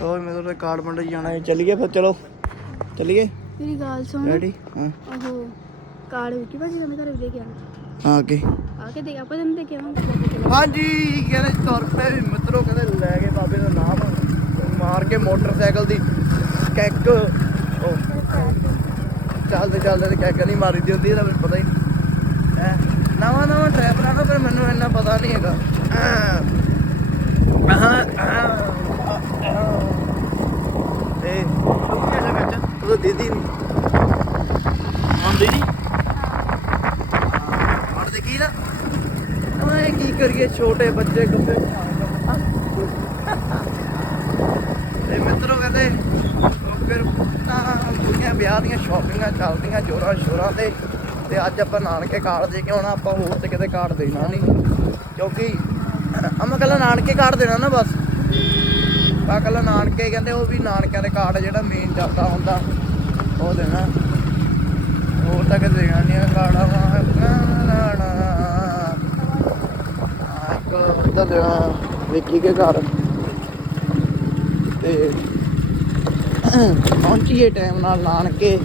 ਹੋਰ ਮੇਰੇ ਕੋਲ ਕਾਰਡ ਮੰਡ ਜਾਣਾ ਹੈ। ਚੱਲੀਏ ਫਿਰ ਚਲੋ। ਚੱਲੀਏ? ਮੇਰੀ ਗੱਲ ਸੁਣ। ਰੈਡੀ ਹਾਂ। ਉਹ ਕਾਰਡ ਵਿੱਕੀ ਭਾਜੀ ਦਾ ਮੈਂ ਘਰੇ ਦੇ ਕੇ ਆਣਾ ਹਾਂ ਅੱਗੇ ਆ ਕੇ ਦੇ ਆਪਾਂ ਤੈਨੂੰ ਦੇ ਕੇ ਆਵਾਂਗੇ। ਹਾਂਜੀ ਕਹਿੰਦੇ ਤੁਰ ਪਏ ਮਿੱਤਰੋ ਕਹਿੰਦੇ ਲੈ ਕੇ ਬਾਬੇ ਦਾ ਨਾਮ। ਮਾਰ ਕੇ ਮੋਟਰਸਾਈਕਲ ਦੀ ਕੈਕ। ਉਹ ਚੱਲਦੇ ਚੱਲਦੇ ਤੇ ਕੈਕ ਨਹੀਂ ਮਾਰੀ ਦੀ ਹੁੰਦੀ ਇਹਦਾ ਮੈਨੂੰ ਪਤਾ ਹੀ ਨਹੀਂ। ਹੈਂ। ਨਵਾਂ ਨਵਾਂ ਡਰਾਈਵਰ ਆ ਨਾ ਪਰ ਮੈਨੂੰ ਇੰਨਾ ਪਤਾ ਨਹੀਂ ਹੈਗਾ ਆਹ ਆਹ ਤੇ ਕਿਹਦੇ ਵਿੱਚ ਉਹ ਦੀਦੀ ਨਹੀਂ ਹਾਂ ਦੀਦੀ ਹੁਣ ਦੇਖੀ ਨਾ ਓਏ ਕੀ ਕਰੀਏ ਛੋਟੇ ਬੱਚੇ ਗੱਪੇ ਤੇ ਮਿੱਤਰੋ ਕਹਿੰਦੇ, ਫਿਰ ਤਾਂ ਵਿਆਹ ਦੀਆਂ ਸ਼ਾਪਿੰਗਾਂ ਚੱਲਦੀਆਂ ਜੋਰਾਂ ਸ਼ੋਰਾਂ ਤੇ ਤੇ ਅੱਜ ਆਪਾਂ ਨਾਨਕੇ ਕਾਰਡ ਦੇ ਕੇ ਆਉਣਾ, ਆਪਾਂ ਹੋਰ ਤੇ ਕਿਤੇ ਕਾਰਡ ਦੇਣਾ ਨਹੀਂ। ਕਿਉਂਕਿ ਆਪਾਂ ਕੱਲਾ ਨਾਨਕੇ ਕਾਰਡ ਦੇਣਾ ਨਾ ਬਸ। ਆ ਕੱਲਾ ਨਾਨਕੇ ਕਹਿੰਦੇ ਉਹ ਵੀ ਨਾਨਕਿਆਂ ਦੇ ਕਾਰਡ ਜਿਹੜਾ ਮੇਨ ਚੱਲਦਾ ਹੁੰਦਾ, ਉਹ ਦੇਣਾ। ਹੋਰ ਤਾਂ ਕਿਤੇ ਦੇਣਾ ਨਹੀਂ ਕਾਰਡ ਆ ਇੱਕ ਉੱਧਰ ਦੇਣਾ ਵਿੱਕੀ ਕੇ ਘਰ। ਤੇ ਪਹੁੰਚੀਏ ਟਾਈਮ ਨਾਲ ਨਾਨਕੇ।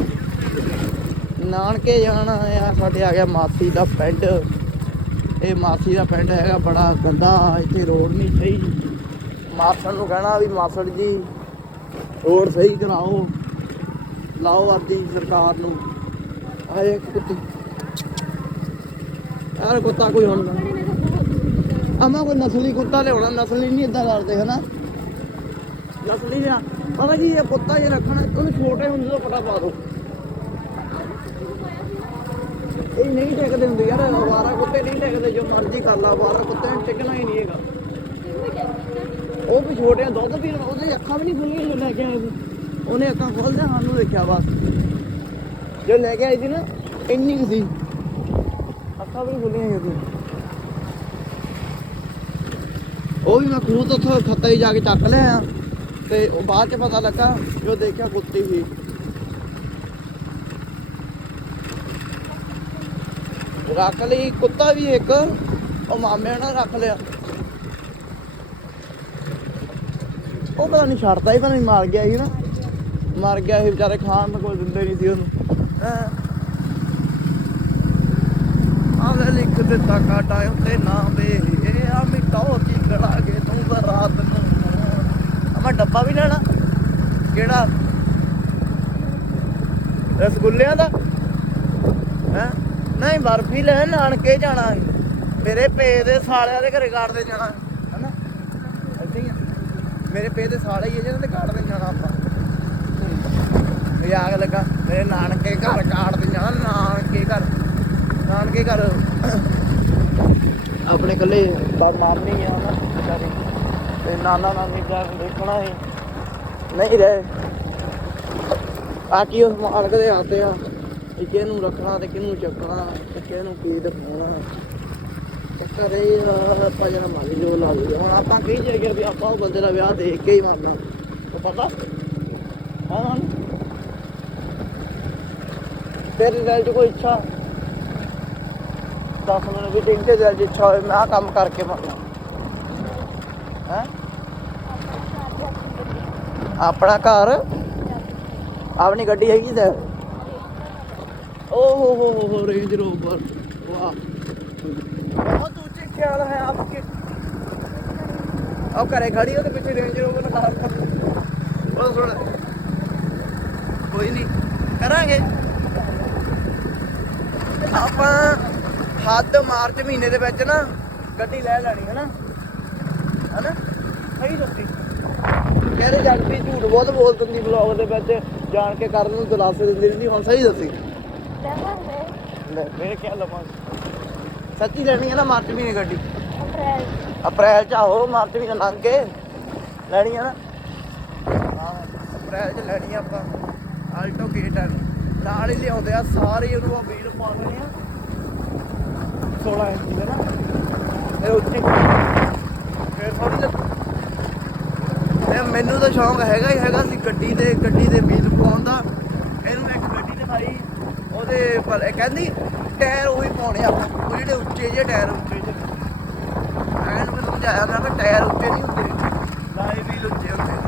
ਨਾਨਕੇ ਜਾਣਾ ਆ ਸਾਡੇ ਆ ਗਿਆ ਮਾਸੀ ਦਾ ਪਿੰਡ। ਇਹ ਮਾਸੀ ਦਾ ਪਿੰਡ ਹੈਗਾ ਬੜਾ ਗੰਦਾ, ਇੱਥੇ ਰੋਡ ਨਹੀਂ ਸਹੀ। ਮਾਸੜ ਨੂੰ ਕਹਿਣਾ ਵੀ ਮਾਸੜ ਜੀ, ਰੋਡ ਸਹੀ ਕਰਾਓ। ਲਾਓ ਆਪਦੀ ਸਰਕਾਰ ਨੂੰ। ਆ ਕੁੱਤੀ। ਯਾਰ ਕੁੱਤਾ ਕੋਈ ਹੁਣ ਅਮਾ ਕੋਈ ਨਸਲੀ ਕੁੱਤਾ ਲਿਆਉਣਾ, ਨਸਲੀ ਨਹੀਂ ਇਦਾਂ ਕਰਦੇ, ਹਨਾ? ਨਸਲੀ ਜਿਹਾ ਪਤਾ ਕੀ ਇਹ ਕੁੱਤਾ ਜੇ ਰੱਖਣਾ, ਉਹਨੂੰ ਛੋਟੇ ਹੁੰਦੇ ਤੋਂ ਪਟਾ ਪਾ ਦੋ। ਇਹ ਨਹੀਂ ਟਿਕਦੇ ਹੁੰਦੇ ਯਾਰ, ਅਵਾਰਾ ਕੁੱਤੇ ਨਹੀਂ ਟਿਕਦੇ, ਜੋ ਮਰਜ਼ੀ ਕਰ ਲਾ, ਅਵਾਰਾ ਕੁੱਤੇ ਨੇ ਟਿਕਣਾ ਹੀ ਨਹੀਂ ਹੈਗਾ। ਉਹ ਵੀ ਛੋਟੇ ਦੁੱਧ ਪੀਣ ਉਹਦੇ ਅੱਖਾਂ ਵੀ ਨਹੀਂ ਖੁੱਲੀਆਂ ਜਦੋਂ ਲੈ ਕੇ ਆਏ ਸੀ। ਉਹਨੇ ਅੱਖਾਂ ਖੋਲਦੇ ਸਾਨੂੰ ਦੇਖਿਆ ਬਸ। ਜੋ ਲੈ ਕੇ ਆਈ ਸੀ ਨਾ, ਇੰਨੀ ਕੁ ਸੀ। ਅੱਖਾਂ ਵੀ ਨਹੀਂ ਖੁੱਲੀਆਂ ਸੀ। ਉਹ ਵੀ ਮੈਂ ਖੂਹ ਤੋਂ ਉੱਥੋਂ ਖੱਤਾ ਹੀ ਜਾ ਕੇ ਚੱਕ ਲਿਆ। ਤੇ ਉਹ ਬਾਅਦ ਚ ਪਤਾ ਲੱਗਾ ਜੋ ਦੇਖਿਆ ਕੁੱਤੀ ਸੀ ਰੱਖ ਲਈ, ਕੁੱਤਾ ਵੀ ਇੱਕ। ਉਹ ਮਾਮੇ ਨਾਲ ਰੱਖ ਲਿਆ। ਉਹ ਪਤਾ ਨਹੀਂ ਛੱਡਦਾ ਹੀ, ਪਤਾ ਨਹੀਂ ਮਾਰ ਗਿਆ ਸੀ ਨਾ। ਮਰ ਗਿਆ ਸੀ ਵਿਚਾਰੇ ਖਾਣ ਨੂੰ ਕੋਈ ਦਿੰਦੇ ਨਹੀਂ ਸੀ ਉਹਨੂੰ। ਹੈਂ। ਆਵੇ ਲਿਖ ਦਿੱਤਾ ਕਾਟਾ ਉੱਤੇ ਨਾ ਵੇ ਇਹ ਆ ਮਿਟਾਓ ਕੀ ਤੂੰ ਤਾਂ ਰਾਤ ਨੂੰ। ਮੈਂ ਡੱਬਾ ਵੀ ਲੈਣਾ। ਕਿਹੜਾ? ਰਸਗੁੱਲਿਆਂ ਦਾ? ਹੈ? ਨਹੀਂ, ਬਰਫੀ ਲੈਣ ਨਾਨਕੇ ਜਾਣਾ ਮੇਰੇ ਪੇ ਦੇ ਸਾਲਿਆਂ ਦੇ ਘਰੇ ਕਾਰਡ ਜਾਣਾ। ਹਨਾ? ਏਦਾਂ ਹੀ ਮੇਰੇ ਪੇ ਦੇ ਸਾਲੇ ਹੀ ਆ ਜਿਹਨਾਂ ਦੇ ਕਾਰਡ ਜਾਣਾ ਆਪਾਂ। ਮਜ਼ਾਕ ਲੱਗਾ। ਮੇਰੇ ਨਾਨਕੇ ਘਰ ਕਾਰਡ ਜਾਣਾ, ਨਾਨਕੇ ਘਰ। ਨਾਨਕੇ ਘਰ ਆਪਣੇ ਕੱਲੇ ਮਾਮੀ ਆ। ਨਾ ਵਿਚਾਰੇ। ਤੇ ਨਾਨਾ ਨਾਨੀ ਦਾ ਦੇਖਣਾ ਹੈ ਨਹੀਂ ਰਹੇ। ਆ ਕੀ ਉਸ ਮਾਲਕ ਦੇ ਹੱਥ ਆ। ਕਿ ਕਿਹਨੂੰ ਰੱਖਣਾ ਤੇ ਕਿਹਨੂੰ ਚੱਕਣਾ ਤੇ ਕਿਹਨੂੰ ਕੀ ਦਿਖਾਉਣਾ। ਚੱਕਰ ਇਹ ਆਪਾਂ ਜਿਹੜਾ ਮਾਲੀ ਜੋ ਲਾ ਲਈ ਹੁਣ ਆਪਾਂ ਕਹੀ ਜਾਈਏ ਵੀ ਆਪਾਂ ਉਹ ਬੰਦੇ ਦਾ ਵਿਆਹ ਦੇਖ ਕੇ ਹੀ ਮਰਨਾ। ਉਹ ਪਤਾ? ਹਾਂ ਹਾਂ। ਦਿਲ 'ਚ ਕੋਈ ਇੱਛਾ? ਦੱਸ ਮੈਨੂੰ ਵੀ ਹੋਵੇ ਮੈਂ ਆਹ ਕੰਮ ਕਰਕੇ ਮਰਨਾ। ਹੈ? ਆਪਣਾ ਘਰ? ਆਪਣੀ ਗੱਡੀ ਹੈਗੀ ਤੇ? ਓ ਹੋ ਹੋ ਹੋ ਹੋ ਰੇਂਜ ਰੋਵਰ ਵਾਹ। ਬਹੁਤ ਉੱਚੇ ਖਿਆਲ ਹੈ ਆਪਕੇ। ਆਪ ਘਰੇ ਖੜੀ ਉਹਦੇ ਪਿੱਛੇ ਰੇਂਜ ਰੋਵਰ ਲਗਾ ਰੱਖਾ ਉਹ ਸੁਣ ਕੋਈ ਨਹੀਂ ਕਰਾਂਗੇ। ਆਪਾਂ ਹੱਦ ਮਾਰਚ ਮਹੀਨੇ ਦੇ ਵਿੱਚ ਨਾ ਗੱਡੀ ਲੈ ਲੈਣੀ ਹੈ ਨਾ। ਹਨਾ? ਸਹੀ ਦੱਸੀ। ਕਹਿੰਦੇ ਵੀ ਝੂਠ ਬਹੁਤ ਬੋਲ ਦਿੰਦੀ ਵਲੌਗ ਦੇ ਵਿੱਚ ਜਾਣ ਕੇ ਕਰਨ ਨੂੰ ਦਲਾਸੇ ਦਿੰਦੀ ਰਹਿੰਦੀ ਹੁਣ ਸਹੀ ਦੱਸੀ। ਲੈ ਮੇਰੇ ਕਿਆ ਲਵਾਂ ਸੱਚੀ ਲੈਣੀ ਹੈ ਨਾ ਮਾਰਚ ਮਹੀਨੇ ਗੱਡੀ? ਅਪ੍ਰੈਲ। ਚ ਆਹੋ ਮਾਰਚ ਮਹੀਨੇ ਲੰਘ ਕੇ ਲੈਣੀ ਹੈ ਨਾ। ਹਾਂ ਅਪ੍ਰੈਲ ਚ ਲੈਣੀ ਆਪਾਂ। ਆਲਟੋ ਗੇਟ ਆ ਨਾਲ ਹੀ ਲਿਆਉਂਦੇ ਆ ਸਾਰੇ ਉਹਨੂੰ ਆ ਵੀਲ ਪਾ ਦੇਣੇ ਆ। ਮੈਨੂੰ ਤਾਂ ਸ਼ੌਂਕ ਹੈਗਾ ਹੀ ਹੈਗਾ ਸੀ ਗੱਡੀ ਦੇ ਗੱਡੀ ਦੇ ਉੱਚੇ ਜਿਹੇ ਟਾਇਰ ਉੱਚੇ ਜਿਹੇ। ਮੈਂ ਸਮਝਾਇਆ ਮੈਂ ਕਿ ਟਾਇਰ ਉੱਤੇ ਨਹੀਂ ਹੁੰਦੇ। ਲਾਏ ਉੱਚੇ ਹੁੰਦੇ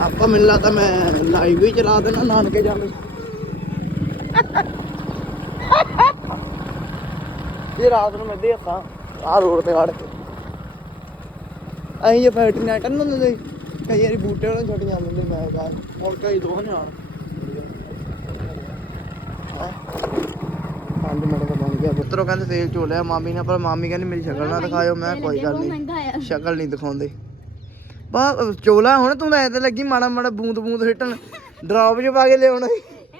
ਆਪਾਂ ਮੈਨੂੰ ਲੱਗਦਾ ਮੈਂ ਲਾਈਵ ਵੀ ਚਲਾ ਦੇਣਾ ਨਾਨਕੇ ਜਾਣ ਇਹ ਰਾਤ ਨੂੰ ਮੈਂ ਦੇਖਾਂ ਆ ਰੋਡ ਤੇ ਖੜ ਕੇ। ਅਸੀਂ ਜੇ ਫੈਕਟਰੀ ਨਾਲ ਟੰਨ ਹੁੰਦੇ ਸੀ ਕਈ ਵਾਰੀ ਬੂਟੇ ਉਹਨਾਂ ਛੱਡ ਜਾਂਦੇ ਮੈਂ ਕਹਾਂ ਹੁਣ ਕਈ ਦੋ ਨੇ ਆਣ ਪੰਜ ਮਿੰਟ ਦਾ ਬਣ ਗਿਆ। ਪੁੱਤਰੋ ਕਹਿੰਦੇ ਤੇਲ ਚੋਲਿਆ ਮਾਮੀ ਨੇ ਪਰ ਮਾਮੀ ਕਹਿੰਦੀ ਮੇਰੀ ਸ਼ਕਲ ਨਾ ਦਿਖਾਇਓ ਮੈਂ ਕੋਈ ਗੱਲ ਨਹੀਂ। ਸ਼ਕਲ ਨਹੀਂ ਦਿਖਾਉਂਦੇ। ਬਾ ਚੋਲਾ ਹੁਣ ਤੂੰ ਐ ਤੇ ਲੱਗੀ ਮਾੜਾ ਮਾੜਾ ਬੂੰਦ ਬੂੰਦ ਸਿੱਟਣ। ਡ੍ਰੌਪ 'ਚ ਪਾ ਕੇ ਲਿਆਉਣਾ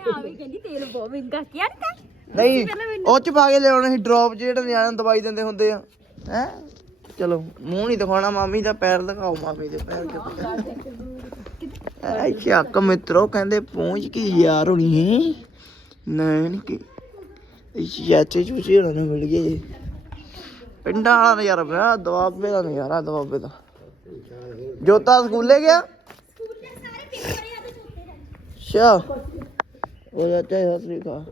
ਸੀ ਇਹ ਆਵੇ ਕਹਿੰਦੀ ਤੇਲ ਬਹੁਤ ਮਹਿੰਗਾ ਕੀ ਯਾਰ ਨਹੀਂ ਉਹ 'ਚ ਪਾ ਕੇ ਲਿਆਉਣਾ ਸੀ ਡ੍ਰੌਪ ਜਿਹੜਾ ਨਿਆਣਿਆਂ ਨੂੰ ਦਵਾਈ ਦਿੰਦੇ ਹੁੰਦੇ ਆ। ਹੈ? ਚਲੋ ਮੂੰਹ ਨਹੀਂ ਦਿਖਾਉਣਾ ਮਾਮੀ ਦਾ ਪੈਰ ਦਿਖਾਓ ਮਾਮੀ ਦੇ ਪੈਰ ਕਿੱਥੇ ਐ ਚੱਕ ਮਿੱਤਰੋ ਕਹਿੰਦੇ ਪਹੁੰਚ ਕੀ ਯਾਰ ਹੋਣੀ ਹੈ। ਨੈਣ ਕੀ ਚਾਚੇ ਚੂਚੇ ਹੋਣਾ ਨੂੰ ਮਿਲ ਗਏ। ਪਿੰਡਾਂ ਵਾਲਾ ਨਜ਼ਾਰਾ ਪਿਆ ਦਵਾਬੇ ਦਾ ਨਜ਼ਾਰਾ ਦਵਾਬੇ ਦਾ। ਜੋਤਾ ਸਕੂਲੇ ਗਿਆ? ਅੱਛਾ। ਉਹ ਚਾਚਾ ਸਤਿ ਸ੍ਰੀ ਅਕਾਲ।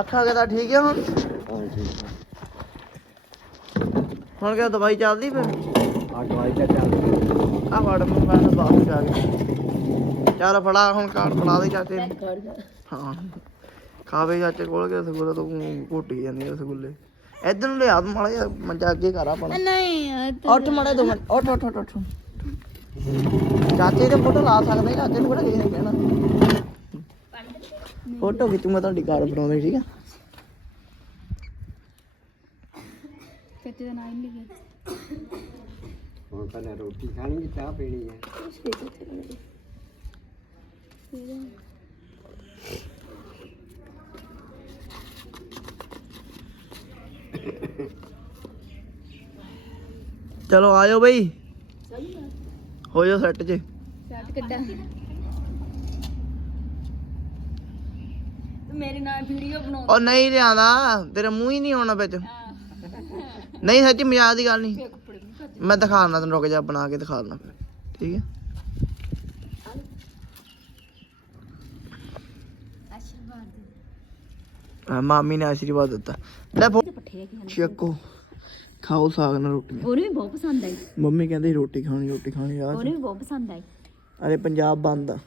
ਅੱਖਾਂ ਕਿਦਾ ਠੀਕ ਹੈ ਹੁਣ? ਹਾਂ, ਠੀਕ ਆ। ਹੁਣ ਕਿਆ ਦਵਾਈ ਚੱਲਦੀ ਫਿਰ? ਆ ਦਵਾਈ ਤਾਂ ਚੱਲਦੀ ਆ। ਫੜ ਮੈਂ ਮੈਂ ਬਾਹਰ ਜਾ ਕੇ ਚੱਲ ਫੜਾ ਹੁਣ ਕਾਰਡ ਫੜਾ ਦੇ ਚਾਚੇ ਨੂੰ। ਹਾਂ। ਖਾਵੇ ਚਾਚੇ ਕੋਲ ਕੇ ਰਸਗੁੱਲੇ ਤੋਂ ਘੋਟੀ ਜਾਂਦੀ ਆ ਰਸਗੁੱਲੇ। ਇਧਰ ਨੂੰ ਲਿਆ ਮਾੜਾ ਜਿਹਾ ਮੰਜਾ ਅੱਗੇ ਕਰ ਆਪਣਾ। ਨਹੀਂ ਯਾਰ ਉੱਠ ਮਾੜਾ ਦੋ ਮਿੰਟ। ਉੱਠ ਉੱਠ ਉੱਠ ਉੱਠ। ਚਾਚੇ ਦੇ ਫੋਟੋ ਲਾ ਸਕਦੇ ਚਾਚੇ ਨੂੰ ਕਿਹੜਾ ਕਿਸੇ ਨੇ ਕਹਿਣਾ? ਫੋਟੋ ਖਿੱਚੂਗਾ ਤੁਹਾਡੀ ਕਾਰ ਬਣਾਉਂਦੇ ਠੀਕ ਆ? ਚਾਚੇ ਦਾ ਨਾਮ ਨਹੀਂ ਲਿਖਿਆ। ਹੁਣ ਪਹਿਲਾਂ ਰੋਟੀ ਖਾਣੀ ਕਿ ਚਾਹ ਪੀਣੀ ਹੈ ਚਲੋ ਆਇਓ ਬਈ। ਹੋ ਜਾਓ ਸੈੱਟ 'ਚ ਸਾਟ ਕੱਢਾ ਮੇਰੇ ਨਾਲ ਵੀਡੀਓ ਬਣਾਉ ਉਹ ਨਹੀਂ ਲਿਆਂਦਾ ਤੇਰਾ ਮੂੰਹ ਹੀ ਨਹੀਂ ਆਉਣਾ ਵਿੱਚ। ਨਹੀਂ ਸੱਚੀ ਮਜ਼ਾਕ ਦੀ ਗੱਲ ਨਹੀਂ। ਮੈਂ ਦਿਖਾਉਣਾ ਤੈਨੂੰ ਰੁਕ ਜਾ ਬਣਾ ਕੇ ਦਿਖਾ ਦੇਣਾ ਫਿਰ ਠੀਕ ਹੈ? ਹਾਂ, ਮਾਮੀ ਨੇ ਆਸ਼ੀਰਵਾਦ ਦਿੱਤਾ। ਲੈ ਫੋ ਪੱਠੇ ਚੱਕੋ। ਖਾਓ ਸਾਗ ਨਾਲ ਰੋਟੀ। ਉਹਨੂੰ ਵੀ ਬਹੁਤ ਪਸੰਦ ਆਈ। ਮੰਮੀ ਕਹਿੰਦੀ ਰੋਟੀ ਖਾਣੀ ਰੋਟੀ ਖਾਣੀ ਯਾਰ ਉਹਨੂੰ ਵੀ ਬਹੁਤ ਪਸੰਦ ਆਈ। ਅਰੇ ਪੰਜਾਬ ਬੰਦ ਆ।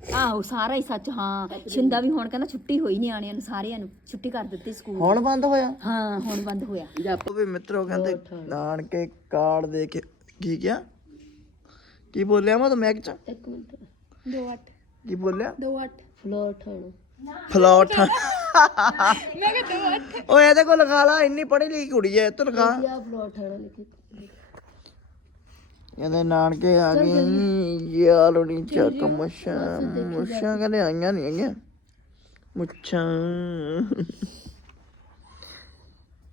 ਆਹੋ ਸਾਰਾ ਹੀ ਸੱਚ ਹਾਂ। ਸ਼ਿੰਦਾ ਵੀ ਹੁਣ ਕਹਿੰਦਾ ਛੁੱਟੀ ਹੋਈ ਨਿਆਣਿਆਂ ਨੂੰ ਸਾਰਿਆਂ ਨੂੰ ਛੁੱਟੀ ਕਰ ਦਿੱਤੀ ਸਕੂਲ। ਹੁਣ ਬੰਦ ਹੋਇਆ? ਹਾਂ ਹੁਣ ਬੰਦ ਹੋਇਆ। ਉਹ ਵੀ ਮਿੱਤਰੋ ਕਹਿੰਦੇ ਨਾਨਕੇ ਕਾਰਡ ਦੇ ਕੇ ਕੀ ਕਿਹਾ? ਕੀ ਬੋਲਿਆ ਮੈਂ ਤਾਂ ਮੈਕ ਚ? ਇੱਕ ਮਿੰਟ। 28 ਕੀ ਬੋਲਿਆ? 28 ਫਲੋਰ ਠਾਣੋ ਫਲੋਟ ਮੈਂ ਕਿਹਾ 28 ਓਏ ਇਹਦੇ ਕੋਲ ਲਿਖਾ ਲਾ ਇੰਨੀ ਪੜ੍ਹੀ ਲਿਖੀ ਕੁੜੀ ਐ ਤੂੰ ਲਿਖਾ। ਆ ਫਲੋਰ ਠਾਣੋ ਲਿਖੀ ਇਹਦੇ ਨਾਨਕੇ ਆ ਗਏ ਯਾਰ ਉਹਨੀ ਚੱਕ ਮੁੱਛਾਂ ਮੁੱਛਾਂ ਕਹਿੰਦੇ ਆਈਆਂ ਨਹੀਂ ਹੈਗੀਆਂ। ਮੁੱਛਾਂ।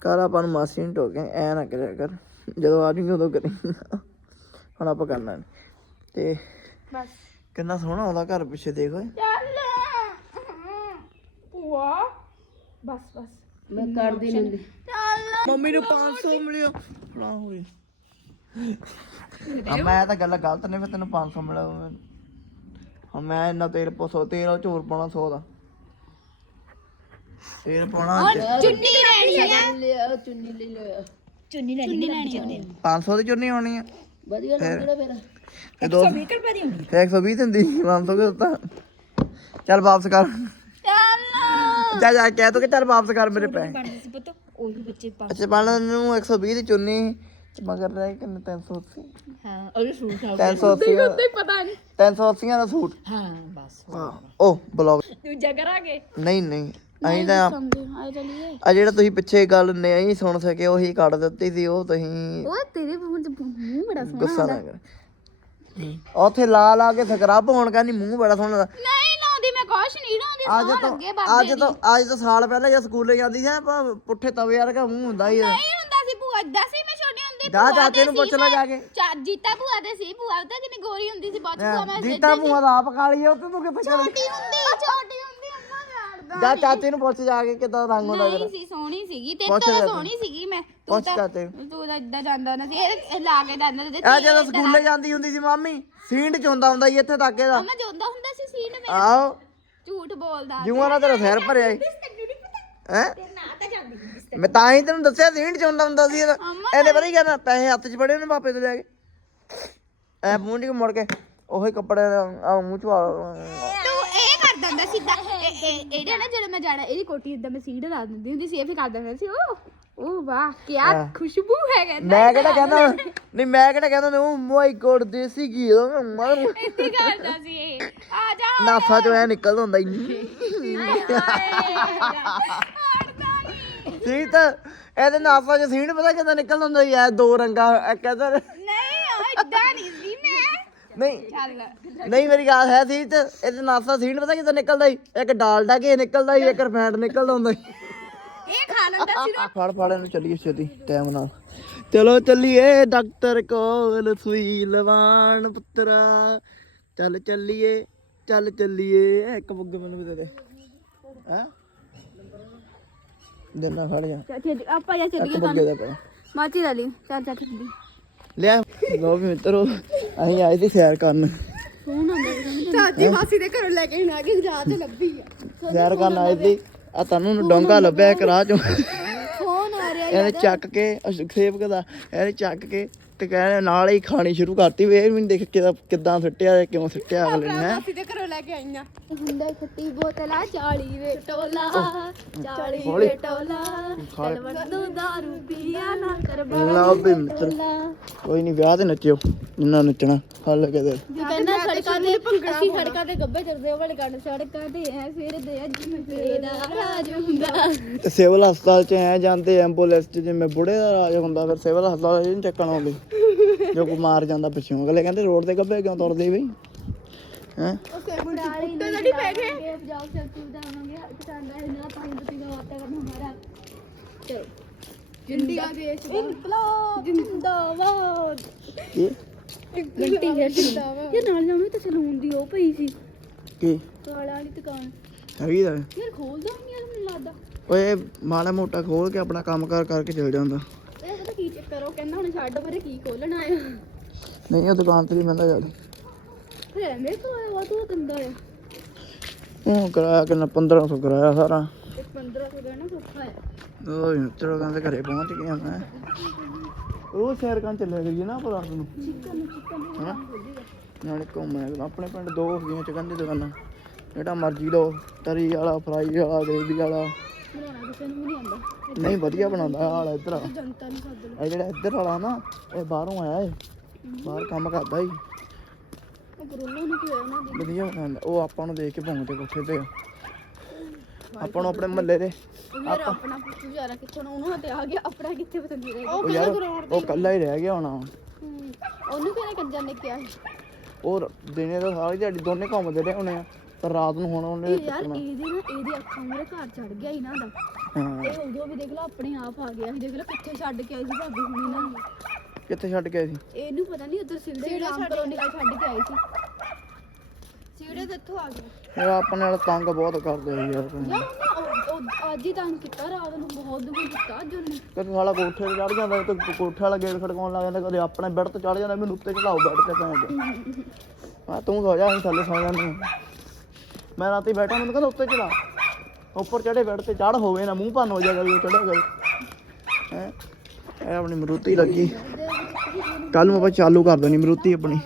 ਕਰ ਆਪਾਂ ਨੂੰ ਮਾਸੀ ਨੂੰ ਟੋਕੇ ਐ ਨਾ ਕਰਿਆ ਕਰ। ਜਦੋਂ ਆ ਜੂਗੀ ਉਦੋਂ ਕਰੀ ਹੁਣ ਆਪਾਂ ਕਰਨਾ ਨੀ। ਤੇ ਬਸ। ਕਿੰਨਾ ਸੋਹਣਾ ਆਉਂਦਾ ਘਰ ਪਿੱਛੇ ਦੇਖ ਓਏ। ਵਾਹ ਬਸ ਬਸ। ਮੈਂ ਕਰਦੀ ਨਹੀਂ ਮੰਮੀ ਨੂੰ 500 ਮਿਲਿਆ ਫੜਾ ਹੋਈ ਆ ਮੈਂ ਤਾਂ ਗੱਲ ਗਲਤ ਨਹੀਂ ਫਿਰ ਤੈਨੂੰ 500 ਮਿਲਿਆ ਹੋਵੇ। ਹੁਣ ਮੈਂ ਇੰਨਾ ਤੇਲ ਪਸੋ ਤੇਲ ਉਹ ਝੂਰ ਪਾਉਣਾ 100 ਦਾ। ਤੇਲ ਪਾਉਣਾ ਚੁੰਨੀ ਲੈਣੀ ਹੈ ਲਿਆ ਚੁੰਨੀ ਲੈ ਲਿਆ ਚੁੰਨੀ ਲੈਣੀ ਲੈਣੀ 500 ਦੀ ਚੁੰਨੀ ਹੋਣੀ ਆ। ਵਧੀਆ ਫਿਰ ਮੇਰਾ ਤੇ ਦੋ 20 ਰੁਪਏ ਦੀ ਹੁੰਦੀ ਤੇ 120 ਦਿੰਦੀ 500 ਕੇ ਦਿੱਤਾ? ਚੱਲ ਵਾਪਸ ਕਰ। ਚੱਲ। ਜਾ ਜਾ ਕਹਿ ਤੋ ਕਿ ਚੱਲ ਵਾਪਸ ਕਰ ਮੇਰੇ ਪੈਸੇ। ਸੀ ਪੁੱਤ ਉਹੀ ਬੱਚੇ ਪਾ। ਅੱਛਾ ਨੂੰ 120 ਦੀ ਚੁੰਨੀ। ਮਗਰ ਰਹਿ ਕਿੰਨੇ 380 ਹਾਂ ਉਹ ਸੂਟ ਆ 380 ਤੇ ਪਤਾ ਨਹੀਂ। 380 ਦਾ ਸੂਟ? ਹਾਂ ਬਸ। ਹਾਂ ਉਹ ਬਲੌਗ। ਦੂਜਾ ਕਰਾਂਗੇ? ਨਹੀਂ ਨਹੀਂ ਅਸੀਂ ਤਾਂ ਆ ਜਿਹੜਾ ਤੁਸੀਂ ਪਿੱਛੇ ਗੱਲ ਨਹੀਂ ਸੁਣ ਸਕੇ ਉਹੀ ਕੱਢ ਦਿੱਤੀ ਸੀ ਉਹ ਤੁਸੀਂ ਉਹ ਤੇਰੇ ਮੂੰਹ ਚ ਮੂੰਹ ਬੜਾ ਸੋਹਣਾ ਗੁੱਸਾ ਨਾ ਕਰ ਉੱਥੇ ਲਾ ਲਾ ਕੇ ਸਕਰਬ ਹੋਣ ਕਹਿੰਦੀ ਮੂੰਹ ਬੜਾ ਸੋਹਣਾ। ਨਹੀਂ ਲਾਉਂਦੀ ਮੈਂ ਕੁਛ ਨਹੀਂ ਲਾਉਂਦੀ ਅੱਜ ਤੋਂ ਅੱਜ ਤੋਂ ਅੱਜ ਤੋਂ ਸਾਲ ਪਹਿਲਾਂ ਜਦ ਸਕੂਲੇ ਜਾਂਦੀ ਸੀ ਪੁੱਠੇ ਤਵੇ ਵਰਗਾ ਮੂੰਹ ਹੁੰਦਾ ਸੀ। ਨਹੀਂ ਹੁੰਦਾ ਸੀ ਭੂਆ ਏਦਾਂ ਸੀ ਮੈਂ ਛੋਟੀ ਹੁੰਦੀ ਜਾ ਚਾਚੇ ਨੂੰ ਪੁੱਛ ਲੈ ਜਾ ਕੇ। ਜੀਤਾ ਭੂਆ ਦੇ ਸੀ ਭੂਆ ਤਾਂ ਕਿੰਨੀ ਗੋਰੀ ਹੁੰਦੀ ਸੀ ਚ ਭੂਆ ਮੈਂ ਜੀਤਾ ਭੂਆ ਦਾ ਆਪ ਕਾਲੀ ਆ ਤੂੰ ਕਿ ਪੁੱਛ ਛੋਟੀ ਹੁੰਦੀ ਛੋਟੀ ਹੁੰਦੀ ਅੰਮਾ ਲੜਦਾ ਜਾ ਚਾਚੇ ਨੂੰ ਪੁੱਛ ਜਾ ਕੇ ਕਿਦਾਂ ਰੰਗ ਹੁੰਦਾ ਨਹੀਂ ਸੀ ਸੋਹਣੀ ਸੀਗੀ ਤੇ ਤੋਂ ਤੂੰ। ਸੋਹਣੀ ਸੀਗੀ ਮੈਂ। ਤੂੰ ਤਾਂ। ਤੂੰ ਤਾਂ ਏਦਾਂ ਜਾਂਦਾ ਹੁੰਦਾ ਸੀ ਇਹ ਲਾ ਕੇ ਜਾਂਦਾ ਸੀ ਆ ਜਦੋਂ ਸਕੂਲੇ ਜਾਂਦੀ ਹੁੰਦੀ ਸੀ ਮਾਮੀ ਸੀਂਡ ਚ ਹੁੰਦਾ ਹੁੰਦਾ ਸੀ ਇੱਥੇ ਤੱਕ ਇਹਦਾ। ਮੈਂ ਜੋਂਦਾ ਹੁੰਦਾ ਸੀ ਸੀਨ ਵਿੱਚ? ਆਓ ਝੂਠ ਬੋਲਦਾ ਜੂਆਂ ਨਾਲ ਤੇਰਾ ਸਿਰ ਭਰਿਆ ਸੀ। ਤੈਨੂੰ ਹੈ? ਤੇ ਨਾ ਤਾਂ ਜਾਂਦੀ ਹੁੰਦੀ ਸੀ ਮੈਂ ਤਾਂ ਹੀ ਤੈਨੂੰ ਦੱਸਿਆ ਸੀਂਡ ਚ ਹੁੰਦਾ ਹੁੰਦਾ ਸੀ ਇਹਦਾ। ਇਹਨੇ ਪਤਾ ਕਰਨਾ ਪੈਸੇ ਹੱਥ 'ਚ ਫੜੇ ਉਹਨੇ ਬਾਪੇ ਤੋਂ ਲੈ ਕੇ। ਐ ਮੂੰਹ ਨਹੀਂ ਮੁੜ ਕੇ ਉਹੀ ਕੱਪੜੇ ਆ ਮੂੰਹ ਚ ਪਾ- ਤੂੰ ਇਹ ਕਰ ਦਿੰਦਾ ਸਿੱਧਾ ਇਹ- ਇਹ- ਇਹਦੇ ਨਾ ਜਦੋਂ ਮੈਂ ਜਾਣਾ ਇਹਦੀ ਕੋਟੀ ਇਦਾਂ ਮੈਂ ਸੀੜ ਲਾ ਦਿੰਦੀ ਹੁੰਦੀ ਸੀ ਇਹ ਫਿਰ ਕਰ ਦਿੰਦਾ ਸੀ ਉਹ ਉਹ ਵਾਹ ਕੀ ਖੁਸ਼ਬੂ ਹੈ ਕਹਿੰਦਾ। ਮੈਂ ਕਿਹੜਾ ਕਹਿੰਦਾ ਨਹੀਂ ਮੈਂ ਕਿਹੜਾ ਕਹਿੰਦਾ ਉਹ ਮਾਈ ਗੋਡ ਦੇਸੀ ਘੀ ਮਰ। ਇੱਥੇ ਕਰਦਾ ਸੀ ਇਹ। ਆ ਜਾ ਨਾਸਾ ਚੋਂ ਐ ਨਿਕਲਦਾ ਹੁੰਦਾ ਇੰਨੀ ਸੀ ਤਾਂ ਇਹਦੇ ਨਾਸਾ ਚ ਸੀਣ ਪਤਾ ਕਿਦਾਂ ਨਿਕਲਦਾ ਹੁੰਦਾ ਯਾਰ ਦੋ ਰੰਗਾ ਇੱਕ ਕਹਿੰਦਾ ਨਹੀਂ ਇਦਾਂ ਨਹੀਂ ਸੀ। ਨਹੀਂ। ਚੱਲ। ਨਹੀਂ ਮੇਰੀ ਗੱਲ ਹੈ ਸੀ ਤੇ ਇਹਦੇ ਨਾਸਾ ਸੀਣ ਪਤਾ ਕਿਦਾਂ ਨਿਕਲਦਾ ਈ ਇੱਕ ਡਾਲਡਾ ਘੇ ਨਿਕਲਦਾ ਈ ਇੱਕ ਰਫੈਂਡ ਨਿਕਲਦਾ ਹੁੰਦਾ ਈ ਇਹ ਖਾ ਲੈਂਦਾ ਸੀ ਫੜ ਫੜ ਇਹਨੂੰ ਚੱਲੀਏ ਛੇਤੀ ਟਾਈਮ ਨਾਲ। ਚਲੋ ਚੱਲੀਏ ਡਾਕਟਰ ਕੋਲ ਸੂਈ ਲਵਾਣ ਪੁੱਤਰਾ। ਚੱਲ ਚੱਲੀਏ ਚੱਲ ਚੱਲੀਏ। ਇੱਕ ਬੁੱਗ ਮੈਨੂੰ ਵੀ ਦੇ ਦੇ। ਹੈ? ਦੇਣਾ ਫੜ ਜਾ। ਆਪਾਂ ਜਾ ਚੱਲੀਏ ਮਾਚੀ ਲੈ ਲਈ। ਚੱਲ ਚੱਲ ਚੱਲੀ। ਲਿਆ। ਲੋ ਵੀ ਮਿੱਤਰੋ ਅਸੀਂ ਆਏ ਸੀ ਸੈਰ ਕਰਨ। ਫੋਨ ਆਉਂਦਾ ਚਾਚੀ ਮਾਸੀ ਦੇ ਘਰੋਂ ਲੈ ਕੇ ਨਾ ਕਿ ਰਾਤ ਲੱਭੀ ਆ। ਸੈਰ ਕਰਨ ਆਏ ਸੀ। ਆ ਤੁਹਾਨੂੰ ਡੋਂਗਾ ਲੱਭਿਆ? ਇੱਕ ਰਾਹ ਚੋਂ। ਫੋਨ ਆ ਰਿਹਾ ਇਹਨੇ ਚੱਕ ਕੇ ਸੇਵਕ ਦਾ ਇਹਨੇ ਚੱਕ ਕੇ ਤੇ ਕਹਿੰਦੇ ਨਾਲ ਹੀ ਖਾਣੀ ਸ਼ੁਰੂ ਕਰਤੀ ਵੇ ਇਹ ਮੈਨੂੰ ਦੇਖ ਕਿਦਾਂ ਕਿਦਾਂ ਸੁੱਟਿਆ ਤੇ ਕਿਉਂ ਸੁੱਟਿਆ ਅਗਲੇ ਨੇ ਹੈਂ। ਮਾਸੀ ਦੇ ਘਰੋਂ ਲੈ ਕੇ ਆਈਆਂ। ਹੁੰਦਾ ਖੱਟੀ ਬੋਤਲਾ 40 ਵੇ ਟੋਲਾ 40 ਹੌਲੀ। ਵੇ ਟੋਲਾ ਖਾ ਲੈ। ਚਲ ਵਰਦੂ ਦਾਰੂ ਪੀਆ ਨਾ ਕਰ ਲਓ ਵੀ ਮਿੱਤਰ ਕੋਈ ਨਹੀਂ ਵਿਆਹ ਤੇ ਨੱਚਿਓ ਜਿੰਨਾ ਨੱਚਣਾ ਹੱਲ ਕੇ ਦੇ। ਕਹਿੰਦਾ ਸੜਕਾਂ ਤੇ ਅਸੀਂ ਸੜਕਾਂ ਤੇ ਗੱਬੇ ਚੜਦੇ ਉਹ ਵਾਲੇ ਗਾਣੇ ਸੜਕਾਂ ਤੇ ਐ ਫਿਰਦੇ ਅੱਜ ਮੇਰਾ ਰਾਜ ਹੁੰਦਾ। ਤੇ ਸਿਵਲ ਹਸਪਤਾਲ ਚ ਐ ਜਾਂਦੇ ਐਂਬੂਲੈਂਸ ਚ ਜਿਵੇਂ ਬੁੜੇ ਦਾ ਰਾਜ ਹੁੰਦਾ ਫਿਰ ਸਿਵਲ ਹਸਪਤਾਲ ਚ ਚੱਕਣ ਆਉਂਦੇ। ਜੋ ਕੋ ਮਾਰ ਜਾਂਦਾ ਪਿੱਛੋਂ? ਅਗਲੇ ਕਹਿੰਦੇ ਰੋਡ ਤੇ ਗੱਬੇ ਕਿਉਂ ਤੁਰਦੇ ਬਈ? ਹੈ? ਕੁੱਤੇ ਲੜੀ ਪੈ ਗਏ। ਪੰਜਾਬ ਚਲਤੀ ਉਦਾਵਾਂਗੇ ਕਿਸਾਨ ਦਾ ਇਹਨਾਂ ਪਾਣੀ ਪਤੀ ਦਾ ਵਾਤਾਵਰਨ ਹਮਾਰਾ ਚਲੋ। ਇੰਡੀਆ ਦੇਸ਼ ਇਨਕਲਾਬ ਜਿੰਦਾਬਾਦ। ਕੀ? ਗੱਟੀ ਹੈ ਜਿੰਦਾਬਾਦ। ਇਹ ਨਾਲ ਜਾਣਾ ਤਾਂ ਸਲੂਨ ਦੀ ਉਹ ਪਈ ਸੀ। ਕੀ? ਕਾਲਾ ਵਾਲੀ ਦੁਕਾਨ। ਹੈਗੀ ਦਾ ਯਾਰ ਖੋਲਦਾ ਨਹੀਂ ਯਾਰ ਮੈਨੂੰ ਲੱਗਦਾ। ਓਏ ਮਾੜਾ ਮੋਟਾ ਖੋਲ ਕੇ ਆਪਣਾ ਕੰਮ ਕਾਰ ਕਰਕੇ ਚਲ ਜਾਂਦਾ। ਇਹ ਪਤਾ ਕੀ ਚੱਕਰ ਉਹ ਕਹਿੰਦਾ ਹੁਣ ਛੱਡ ਪਰੇ ਕੀ ਖੋਲਣਾ ਆ। ਨਹੀਂ ਉਹ ਦੁਕਾਨ ਤੇ ਨਹੀਂ ਬੰਦਾ ਚੱਲ ਫਿਰ ਮੇਰੇ ਤੋਂ ਆਇਆ ਵਾ ਤੂੰ ਕੰਦਾ ਆ? ਉਹ ਕਰਾਇਆ ਕਿੰਨਾ 1500 ਕਰਾਇਆ ਸਾਰਾ। ਤੇ 1500 ਦਾ ਨਾ ਸੌਖਾ ਆ। ਉਹ ਚਲੋ ਕਹਿੰਦੇ ਘਰੇ ਪਹੁੰਚ ਗਿਆ ਮੈਂ। ਉਹ ਸ਼ਹਿਰ ਕਾਂ ਚੱਲਿਆ ਕਰੀਏ ਨਾ ਆਪਾਂ ਰਾਤ ਨੂੰ? ਚਿਕਨ ਚਿਕਨ ਹਾਂ? ਨਾਲੇ ਘੁੰਮਣਾ ਆਪਣੇ ਪਿੰਡ ਦੋ ਚਿਕਨ ਦੀ ਦੁਕਾਨਾਂ। ਜਿਹੜਾ ਮਰਜ਼ੀ ਲਓ ਤਰੀ ਵਾਲਾ ਫਰਾਈ ਵਾਲਾ ਗ੍ਰੇਵੀ ਵਾਲਾ। ਬਣਾਉਣਾ ਕਿਸੇ ਨੂੰ ਵੀ ਨਹੀਂ ਆਉਂਦਾ। ਨਹੀਂ ਵਧੀਆ ਬਣਾਉਂਦਾ ਆਹ ਵਾਲਾ ਇੱਧਰ ਵਾਲਾ ਜਨਤਾ ਨੂੰ ਸੱਦ ਲਓ। ਇਹ ਜਿਹੜਾ ਇੱਧਰ ਵਾਲਾ ਨਾ ਇਹ ਬਾਹਰੋਂ ਆਇਆ ਏ। ਬਾਹਰ ਕੰਮ ਕਰਦਾ ਈ। ਉਹ ਕਰੋਨਾ ਨੂੰ ਕੀ ਹੋਇਆ ਉਹਨਾਂ ਦੀ। ਵਧੀਆ ਬਣਾਉਂਦਾ। ਉਹ ਆਪਾਂ ਨੂੰ ਦੇਖ ਕੇ ਭੌਂਕਦੇ ਕੋਠੇ ਤੇ। ਆਪਾਂ ਨੂੰ ਆਪਣੇ ਮਹੱਲੇ ਦੇ। ਉਹ ਯਾਰ ਆਪਣਾ ਪੁੱਤ ਵਿਚਾਰਾ ਕਿੱਥੋਂ ਨਾ ਉਹਨੂੰ ਹਟਿਆ ਗਿਆ ਆਪਣਾ ਕਿੱਥੇ ਪਤੰਦੀ ਰਹਿ ਉਹ ਯਾਰ ਉਹ ਕੱਲਾ ਹੀ ਰਹਿ ਗਿਆ ਹੋਣਾ। ਉਹਨੂੰ ਕਿਹਨੇ ਕੰਜਰ ਨੇ ਕਿਹਾ ਸੀ? ਉਹ ਦਿਨੇ ਤਾਂ ਸਾਰੀ ਦਿਹਾੜੀ ਦੋਨੇ ਘੁੰਮਦੇ ਰਹੇ ਹੋਣੇ ਆ। ਪਰ ਰਾਤ ਨੂੰ ਹੁਣ ਉਹਨੇ ਇਹ ਯਾਰ ਇਹਦੇ ਨਾ ਇਹਦੀ ਅੱਖਾਂ ਮੇਰੇ ਘਰ ਚੜ ਗਿਆ ਇਹਨਾਂ ਦਾ ਹਾਂ। ਇਹ ਉਦੋਂ ਵੀ ਦੇਖ ਲਓ ਆਪਣੇ ਆਪ ਆ ਗਿਆ ਦੇਖ ਲਓ ਕਿੱਥੇ ਛੱਡ ਕੇ ਆਈ ਸੀ ਭਾਬੀ ਹੁਣੀ ਨਾ। ਕਿੱਥੇ ਛੱਡ ਕੇ ਆਏ ਸੀ? ਇਹਨੂੰ ਪਤਾ ਨਹੀਂ ਉਧਰ ਸਿਲੜੇ ਰਾਮ ਕਲੋਨੀ ਦਾ ਛੱਡ ਕੇ ਆਈ ਸੀ। ਸਿਲੜੇ ਤੇ ਇੱਥੋਂ ਆ ਗਿਆ। ਇਹ ਆਪਣੇ ਨਾਲ ਤੰਗ ਬਹੁਤ ਕਰਦੇ ਆ ਯਾਰ ਯਾਰ ਅੱਜ ਹੀ ਤੰਗ ਕੀਤਾ ਰਾਤ ਨੂੰ ਬਹੁਤ ਦੁਖੀ ਕੀਤਾ ਅੱਜ ਉਹਨੇ। ਕਦੇ ਸਾਲਾ ਕੋਠੇ ਤੇ ਚੜ ਜਾਂਦਾ ਤੇ ਕੋਠੇ ਵਾਲਾ ਗੇਟ ਖੜਕਾਉਣ ਲੱਗ ਜਾਂਦਾ ਕਦੇ ਆਪਣੇ ਬੈੱਡ ਤੇ ਚੜ ਜਾਂਦਾ ਮੈਨੂੰ ਉੱਤੇ ਚੜਾਓ ਬੈੱਡ ਤੇ ਪੈਂਦੇ ਮੈਂ ਤੂੰ ਸੋ ਜਾ ਅਸੀਂ ਥੱਲੇ ਸੌ ਜਾਂਦੇ ਹਾਂ। ਮੈਂ ਰਾਤੀ ਬੈਠਾ ਮੈਨੂੰ ਕਹਿੰਦਾ ਉੱਤੇ ਚੜਾ ਉੱਪਰ ਚੜੇ ਬੈੱਡ ਤੇ ਚੜ ਹੋਵੇ ਨਾ, ਮੂੰਹ ਭੰਨ ਹੋ ਜਾਏਗਾ ਜਦੋਂ ਚੜਿਆ ਗਏ ਹੈ? ਇਹ ਆਪਣੀ ਮਰੂਤੀ ਲੱਗੀ। ਕੱਲ ਨੂੰ ਆਪਾਂ ਚਾਲੂ ਕਰ ਦੇਣੀ ਮਰੂਤੀ ਆਪਣੀ।